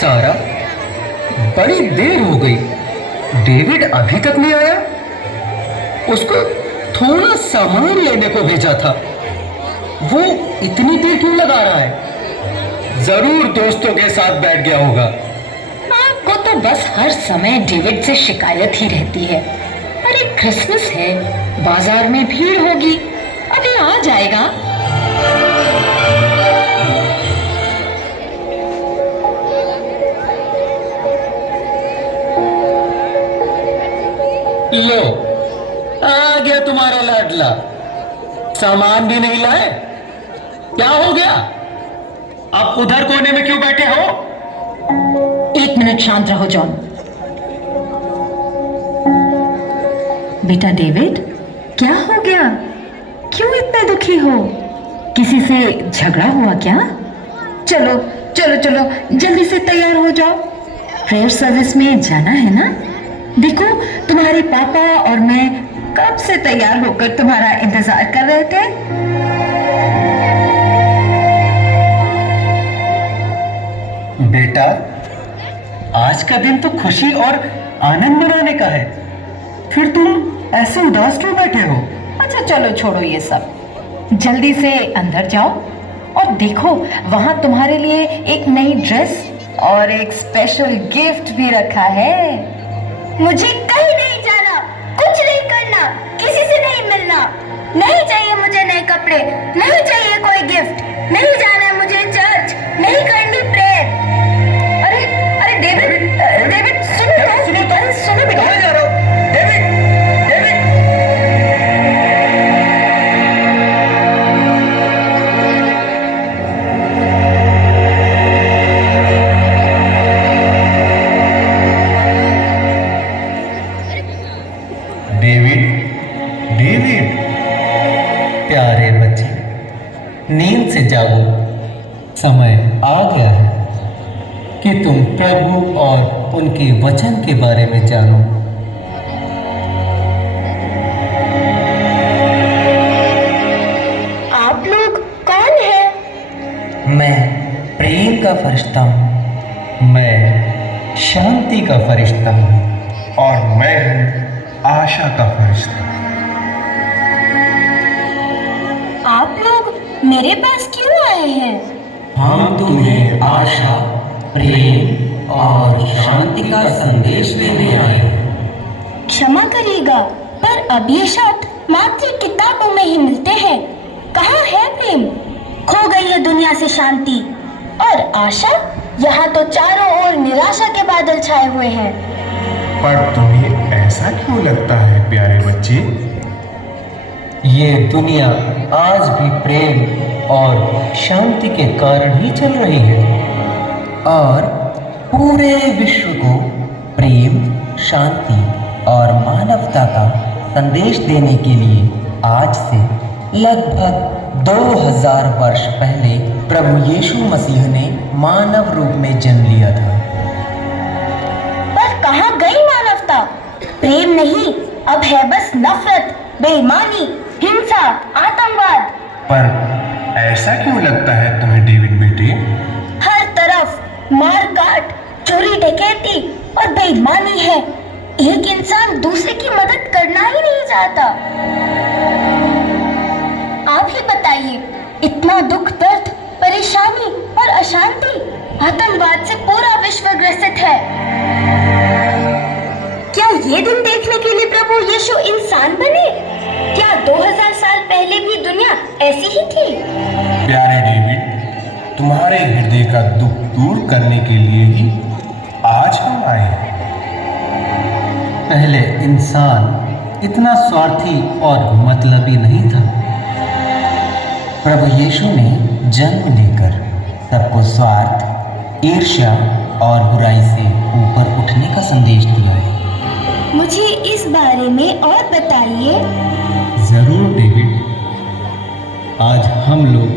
सारा, बड़ी देर हो गई, डेविड अभी तक नहीं आया। उसको थोड़ा सामान लेने को भेजा था, वो इतनी देर क्यों लगा रहा है? जरूर दोस्तों के साथ बैठ गया होगा। आपको तो बस हर समय डेविड से शिकायत ही रहती है। अरे क्रिसमस है, बाजार में भीड़ होगी, अभी आ जाएगा। लो, आ गया तुम्हारा लाडला। सामान भी नहीं लाए, क्या हो गया? अब उधर कोने में क्यों बैठे हो? 1 मिनट शांत रहो जॉन। बेटा डेविड, क्या हो गया? क्यों इतने दुखी हो? किसी से झगड़ा हुआ क्या? चलो चलो चलो, जल्दी से तैयार हो जाओ, प्रेयर सर्विस में जाना है ना। देखो, तुम्हारे पापा और मैं कब से तैयार होकर तुम्हारा इंतजार कर रहे थे। बेटा, आज का दिन तो खुशी और आनंद मनाने का है, फिर तुम ऐसे उदास क्यों बैठे हो? अच्छा चलो छोड़ो ये सब, जल्दी से अंदर जाओ और देखो, वहां तुम्हारे लिए एक नई ड्रेस और एक स्पेशल गिफ्ट भी रखा है। मुझे कहीं नहीं जाना, कुछ नहीं करना, किसी से नहीं मिलना, नहीं चाहिए मुझे नए कपड़े, नहीं चाहिए कोई गिफ्ट, नहीं जाना है मुझे चर्च, नहीं करनी प्रेयर। अरे अरे डेविड, डेविड सुनो तो, सुनो बेटा। कहाँ जा रहे हो? David, David. डेविड, डेविड, प्यारे बच्चे, नींद से जागो। समय आ गया है कि तुम प्रभु और उनके वचन के बारे में जानो। आप लोग कौन हैं? मैं प्रेम का फरिश्ता हूँ, मैं शांति का फरिश्ता हूँ, और मैं हूँ आशा का फरिश्ता। आप लोग मेरे पास क्यों आए हैं? हम तुम्हें आशा, प्रेम और शांति का संदेश देने आए हैं। क्षमा करिएगा, पर अब ये शब्द मात्र किताबों में ही मिलते हैं। कहाँ है प्रेम? खो गई है दुनिया से शांति और आशा। यहाँ तो चारों ओर निराशा के बादल छाए हुए हैं। पर तुम्हें ऐसा क्यों लगता है प्यारे बच्चे? ये दुनिया आज भी प्रेम और शांति के कारण ही चल रही है, और पूरे विश्व को प्रेम, शांति और मानवता का संदेश देने के लिए आज से लगभग 2000 वर्ष पहले प्रभु यीशु मसीह ने मानव रूप में जन्म लिया था। पर कहाँ गई मानवता? प्रेम नहीं, अब है बस नफरत, बेईमानी, हिंसा, आतंकवाद। पर ऐसा क्यों लगता है तुम्हें डेविड बेटे? हर तरफ मार काट, चोरी डकैती और बेईमानी है। एक इंसान दूसरे की मदद करना ही नहीं चाहता। आप ही बताइए, इतना दुख, दर्द, परेशानी और अशांति, आतंकवाद से पूरा विश्व ग्रसित है। क्या ये दिन देखने के लिए प्रभु यीशु इंसान बने? क्या 2000 साल पहले भी दुनिया ऐसी ही थी? प्यारे डेविड, तुम्हारे हृदय का दुख दूर करने के लिए ही आज हम आए हैं। पहले इंसान इतना स्वार्थी और मतलबी नहीं था। प्रभु यीशु ने जन्म लेकर सबको स्वार्थ, ईर्ष्या और बुराई से ऊपर उठने का संदेश दिया है। मुझे इस बारे में और बताइए। जरूर डेविड, आज हम लोग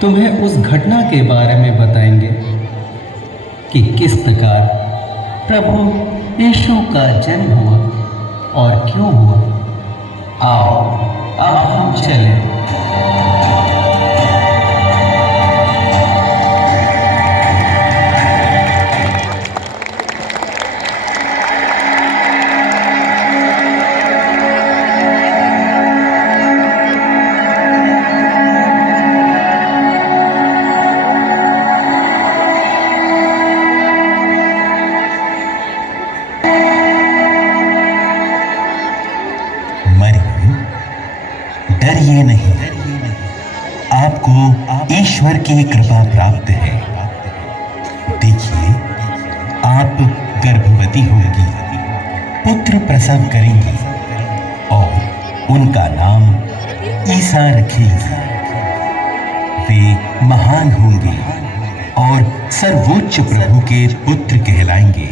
तुम्हें उस घटना के बारे में बताएंगे कि किस प्रकार प्रभु यीशु का जन्म हुआ और क्यों हुआ। आओ अब हम चलें। की कृपा प्राप्त है। देखिए, आप गर्भवती होंगी, पुत्र प्रसव करेंगी और उनका नाम ईसा रखेंगी। वे महान होंगे और सर्वोच्च प्रभु के पुत्र कहलाएंगे।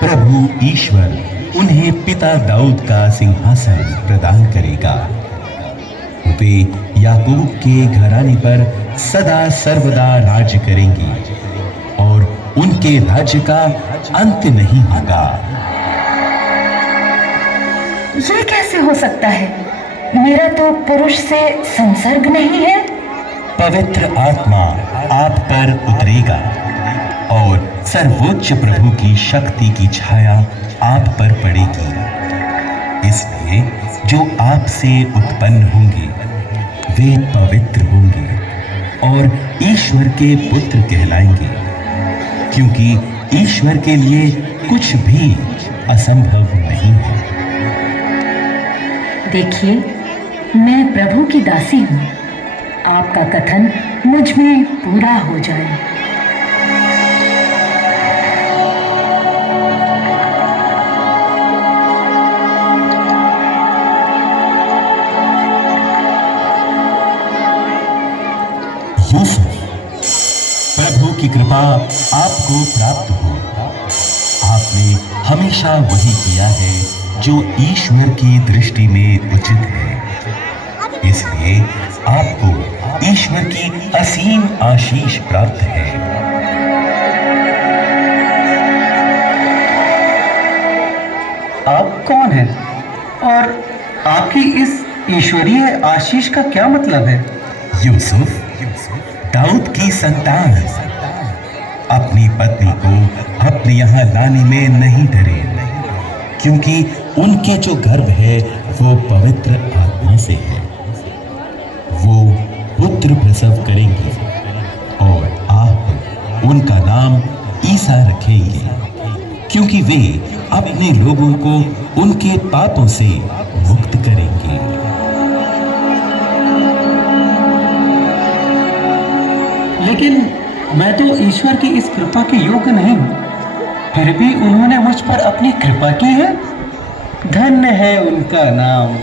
प्रभु ईश्वर उन्हें पिता दाऊद का सिंहासन प्रदान करेगा। वे याकूब के घराने पर सदा सर्वदा राज्य करेंगे और उनके राज्य का अंत नहीं होगा। ये कैसे हो सकता है? मेरा तो पुरुष से संसर्ग नहीं है। पवित्र आत्मा आप पर उतरेगा और सर्वोच्च प्रभु की शक्ति की छाया आप पर पड़ेगी। इसलिए जो आपसे उत्पन्न होंगे वे पवित्र होंगे और ईश्वर के पुत्र कहलाएंगे, क्योंकि ईश्वर के लिए कुछ भी असंभव नहीं है। देखिए, मैं प्रभु की दासी हूँ। आपका कथन मुझ में पूरा हो जाए। यूसुफ, प्रभु की कृपा आपको प्राप्त हो। आपने हमेशा वही किया है जो ईश्वर की दृष्टि में उचित है, इसलिए आपको ईश्वर की असीम आशीष प्राप्त है। आप कौन हैं और आपकी इस ईश्वरीय आशीष का क्या मतलब है? यूसुफ, दाऊद की संतान, अपनी पत्नी को अपने यहाँ लाने में नहीं डरे, क्योंकि उनके जो गर्भ है वो पवित्र आत्मा से है। वो पुत्र प्रसव करेंगे और आप उनका नाम ईसा रखेंगे, क्योंकि वे अपने लोगों को उनके पापों से मुक्त करेंगे। लेकिन मैं तो ईश्वर की इस कृपा के योग्य नहीं हूँ, फिर भी उन्होंने मुझ पर अपनी कृपा की है। धन्य है उनका नाम।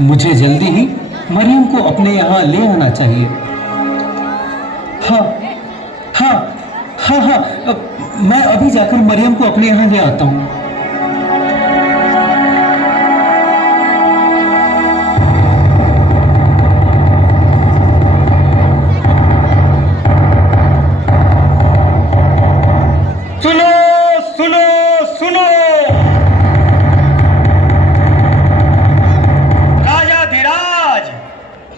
मुझे जल्दी ही मरियम को अपने यहाँ ले आना चाहिए। हाँ हाँ हाँ हाँ, मैं अभी जाकर मरियम को अपने यहाँ ले आता हूँ। सुनो सुनो सुनो, राजाधिराज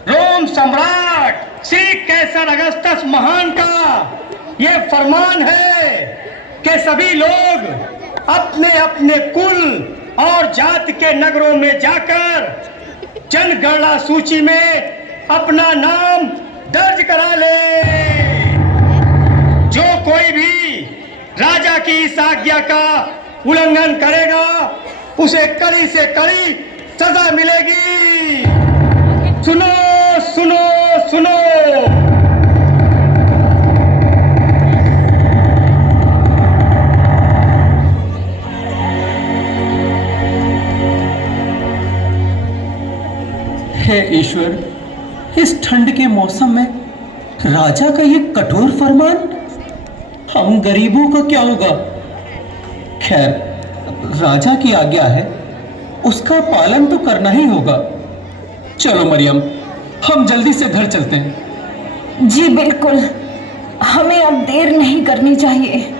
रोम सम्राट श्री कैसर अगस्टस महान का ये फरमान है कि सभी लोग अपने अपने कुल और जाति के नगरों में जाकर जनगणना सूची में अपना नाम दर्ज करा ले। जो कोई भी राजा की इस आज्ञा का उल्लंघन करेगा उसे कड़ी से कड़ी सजा मिलेगी। सुनो सुनो सुनो। हे ईश्वर, इस ठंड के मौसम में राजा का ये कठोर फरमान, हम गरीबों का क्या होगा? खैर, राजा की आज्ञा है, उसका पालन तो करना ही होगा। चलो मरियम, हम जल्दी से घर चलते हैं। जी बिल्कुल, हमें अब देर नहीं करनी चाहिए।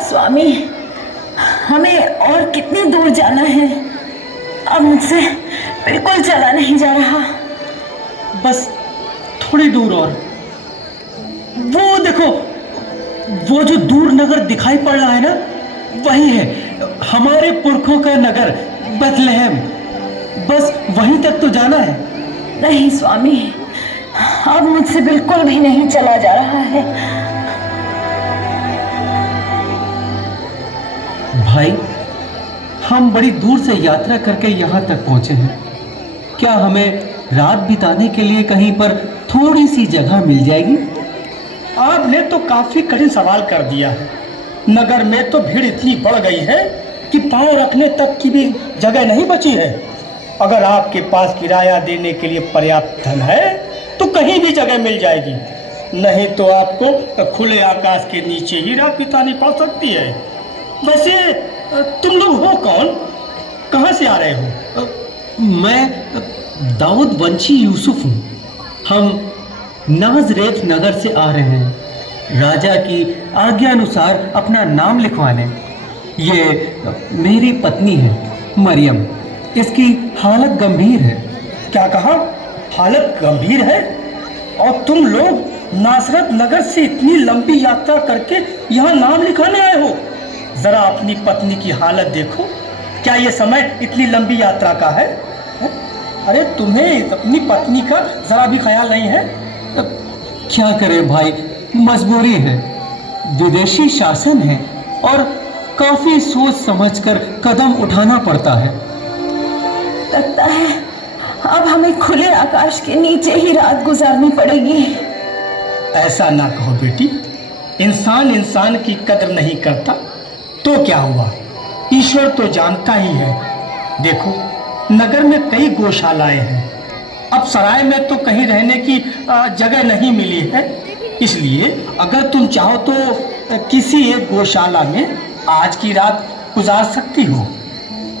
स्वामी, हमें और कितनी दूर जाना है? अब मुझसे बिल्कुल चला नहीं जा रहा। बस थोड़ी दूर और। वो देखो, वो जो दूर नगर दिखाई पड़ रहा है ना, वही है हमारे पुरखों का नगर बेथलेहम। बस वहीं तक तो जाना है। नहीं स्वामी, अब मुझसे बिल्कुल भी नहीं चला जा रहा है। भाई, हम बड़ी दूर से यात्रा करके यहाँ तक पहुँचे हैं। क्या हमें रात बिताने के लिए कहीं पर थोड़ी सी जगह मिल जाएगी? आपने तो काफी कठिन सवाल कर दिया है। नगर में तो भीड़ इतनी बढ़ गई है कि पांव रखने तक की भी जगह नहीं बची है। अगर आपके पास किराया देने के लिए पर्याप्त धन है तो कहीं भी जगह मिल जाएगी, नहीं तो आपको खुले आकाश के नीचे ही रात बितानी पड़ सकती है। वैसे तुम लोग हो कौन, कहाँ से आ रहे हो? मैं दाऊद वंशी यूसुफ हूँ। हम नाजरेत नगर से आ रहे हैं राजा की आज्ञा अनुसार अपना नाम लिखवाने। ये मेरी पत्नी है मरियम। इसकी हालत गंभीर है। क्या कहा? हालत गंभीर है? और तुम लोग नासरत नगर से इतनी लंबी यात्रा करके यहाँ नाम लिखाने आए हो? जरा अपनी पत्नी की हालत देखो। क्या ये समय इतनी लंबी यात्रा का है? अरे तुम्हें अपनी पत्नी का जरा भी ख्याल नहीं है? क्या करें भाई, मजबूरी है। विदेशी शासन है और काफी सोच समझकर कदम उठाना पड़ता है। लगता है अब हमें खुले आकाश के नीचे ही रात गुजारनी पड़ेगी। ऐसा ना कहो बेटी। इंसान इंसान की कदर नहीं करता तो क्या हुआ, ईश्वर तो जानता ही है। देखो, नगर में कई गौशालाएं हैं। अब सराय में तो कहीं रहने की जगह नहीं मिली है, इसलिए अगर तुम चाहो तो किसी एक गौशाला में आज की रात गुजार सकती हो।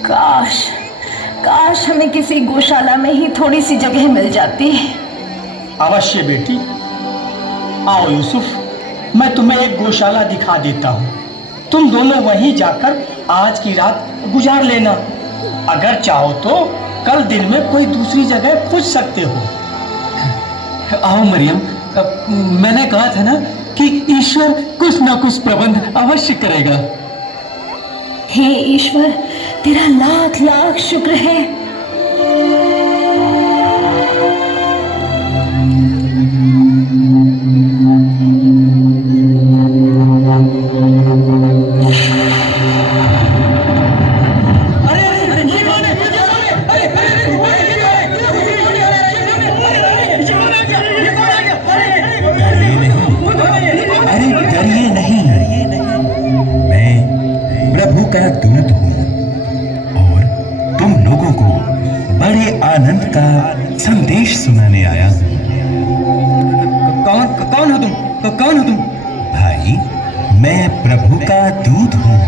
काश काश हमें किसी गौशाला में ही थोड़ी सी जगह मिल जाती। अवश्य बेटी। आओ यूसुफ, मैं तुम्हें एक गौशाला दिखा देता हूँ। तुम दोनों वहीं जाकर आज की रात गुजार लेना। अगर चाहो तो कल दिन में कोई दूसरी जगह खोज सकते हो। आओ मरियम, मैंने कहा था ना कि ईश्वर कुछ ना कुछ प्रबंध अवश्य करेगा। हे ईश्वर, तेरा लाख लाख शुक्र है। का दूत हूँ और तुम लोगों को बड़े आनंद का संदेश सुनाने आया हूँ। कौन हो तुम? कौन हो तुम? भाई, मैं प्रभु का दूत हूँ।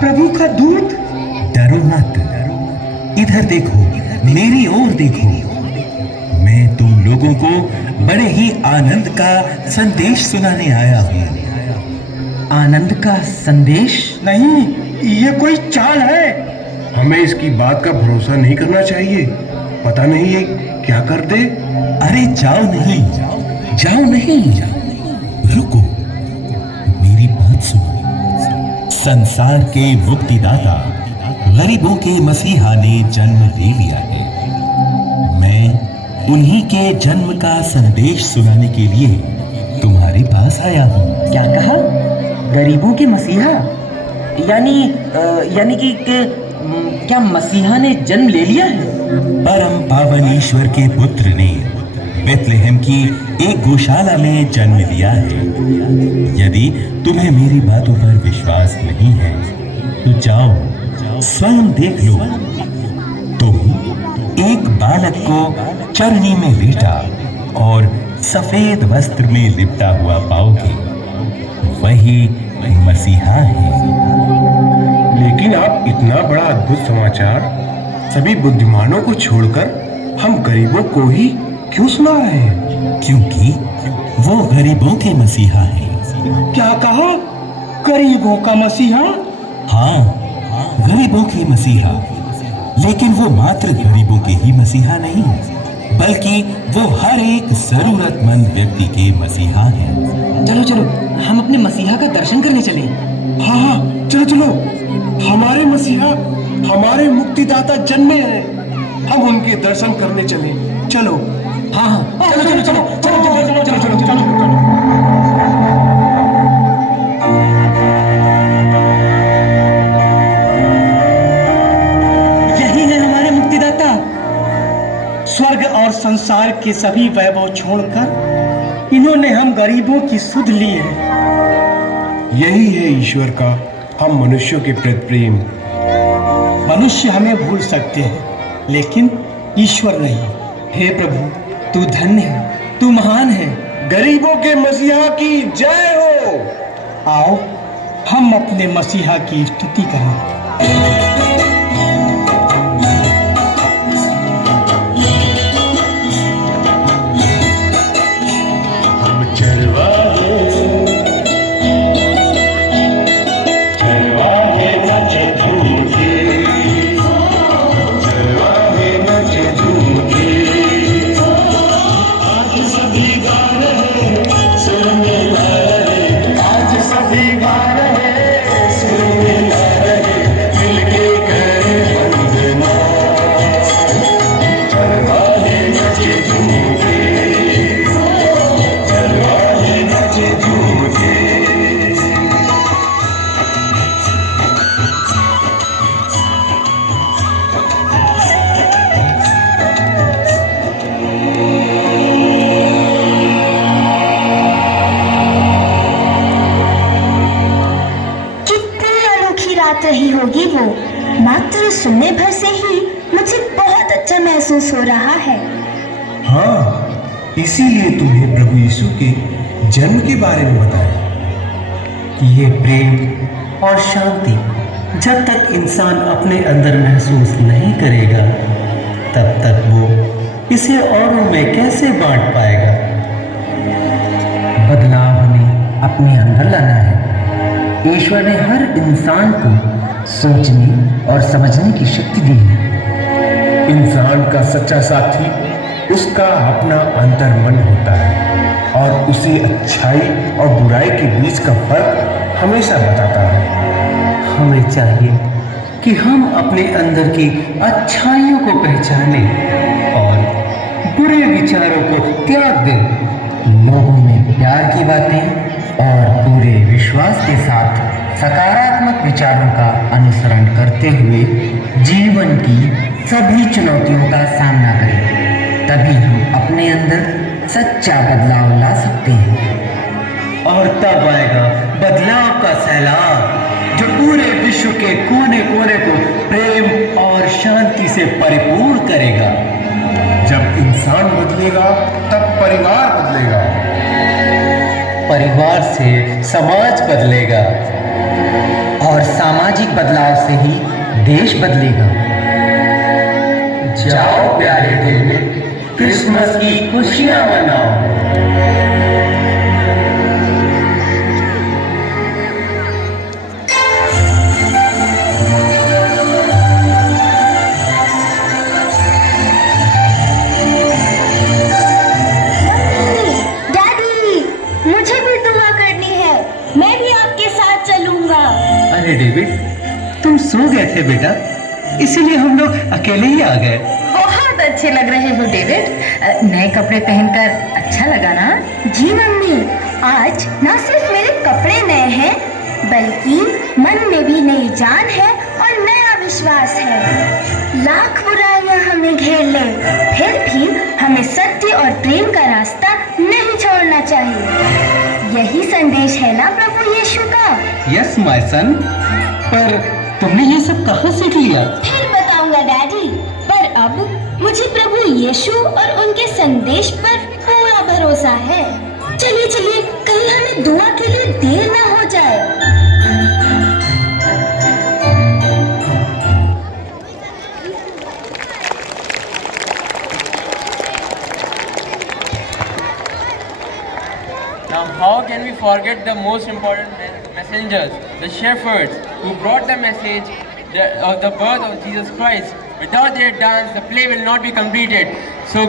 प्रभु का दूत? डरो मत, इधर देखो, मेरी ओर देखो। मैं तुम लोगों को बड़े ही आनंद का संदेश सुनाने आया हूँ। आनंद का संदेश? नहीं, ये कोई चाल है। हमें इसकी बात का भरोसा नहीं करना चाहिए। पता नहीं ये क्या कर दे। अरे जाओ नहीं, जाओ नहीं, रुको, मेरी बात सुनो। संसार के मुक्तिदाता, गरीबों के मसीहा ने जन्म ले लिया है। मैं उन्हीं के जन्म का संदेश सुनाने के लिए तुम्हारे पास आया हूँ। क्या कहा? गरीबों के मसीहा? यानी कि क्या मसीहा ने जन्म ले लिया है? परम पावन ईश्वर के पुत्र ने बेथलेहम की एक गौशाला में जन्म लिया है। यदि तुम्हें मेरी बातों पर विश्वास नहीं है तो जाओ स्वयं देख लो। तुम एक बालक को चरनी में लेटा और सफेद वस्त्र में लिपटा हुआ पाओगे। वही मसीहा है। लेकिन आप इतना बड़ा अद्भुत समाचार सभी बुद्धिमानों को छोड़कर हम गरीबों को ही क्यों सुना रहे हैं? क्योंकि वो गरीबों के मसीहा है। क्या कहा? गरीबों का मसीहा? हाँ, गरीबों के मसीहा। लेकिन वो मात्र गरीबों के ही मसीहा नहीं, बल्कि वो हर एक जरूरतमंद व्यक्ति के मसीहा हैं। चलो चलो हम अपने मसीहा का दर्शन करने चले। हाँ हाँ, चलो चलो, हमारे मसीहा, हमारे मुक्तिदाता जन्मे हैं, हम उनके दर्शन करने चले। चलो। हाँ हाँ चलो चलो चलो चलो चलो चलो चलो चलो चलो। यही है हमारे मुक्तिदाता। स्वर्ग और संसार के सभी वैभव छोड़कर इन्होंने हम गरीबों की सुध ली है। यही है ईश्वर का हम मनुष्यों के प्रति प्रेम। मनुष्य हमें भूल सकते हैं लेकिन ईश्वर नहीं। हे प्रभु, तू धन्य है, तू महान है। गरीबों के मसीहा की जय हो। आओ हम अपने मसीहा की स्तुति करें। रही होगी वो। मात्र सुनने भर से ही मुझे बहुत अच्छा महसूस हो रहा है। हाँ, इसीलिए तुम्हें प्रभु यीशु के जन्म के बारे में बताया। ये प्रेम और शांति जब तक इंसान अपने अंदर महसूस नहीं करेगा, तब तक वो इसे औरों में कैसे बांट पाएगा। बदलाव हमें अपने अंदर लाना है। ईश्वर ने हर इंसान को सोचने और समझने की शक्ति दी है। इंसान का सच्चा साथी उसका अपना अंतर्मन होता है और उसे अच्छाई और बुराई के बीच का फर्क हमेशा बताता है। हमें चाहिए कि हम अपने अंदर की अच्छाइयों को पहचानें और बुरे विचारों को त्याग दें। लोगों में प्यार की बातें और पूरे विश्वास के साथ सकारात्मक विचारों का अनुसरण करते हुए जीवन की सभी चुनौतियों का सामना करें। तभी हम अपने अंदर सच्चा बदलाव ला सकते हैं। और तब आएगा बदलाव का सैलाब जो पूरे विश्व के कोने कोने को प्रेम और शांति से परिपूर्ण करेगा। जब इंसान बदलेगा तब परिवार बदलेगा, परिवार से समाज बदलेगा और सामाजिक बदलाव से ही देश बदलेगा। जाओ प्यारे डेविड, क्रिसमस की खुशियां मनाओ। अरे डेविड, तुम सो गए थे बेटा, इसीलिए हम लोग अकेले ही आ गए। बहुत अच्छे लग रहे हो डेविड। नए कपड़े पहनकर अच्छा लगा ना? जी मम्मी, आज न सिर्फ मेरे कपड़े नए हैं बल्कि मन में भी नई जान है और नया विश्वास है। लाख बुराइयां हमें घेर ले, फिर भी हमें सत्य और प्रेम का रास्ता नहीं छोड़ना चाहिए। यही संदेश है ना प्रभु यीशु का? यस माय सन, पर तुमने ये सब कहाँ सीख लिया? फिर बताऊंगा डैडी, पर अब मुझे प्रभु यीशु और उनके संदेश पर पूरा भरोसा है। चलिए चलिए, कहीं हमें दुआ के लिए देर ना हो जाए। Now, how can we forget the most important messengers, the shepherds, who brought the message of the birth of Jesus Christ? Without their dance, the play will not be completed. So,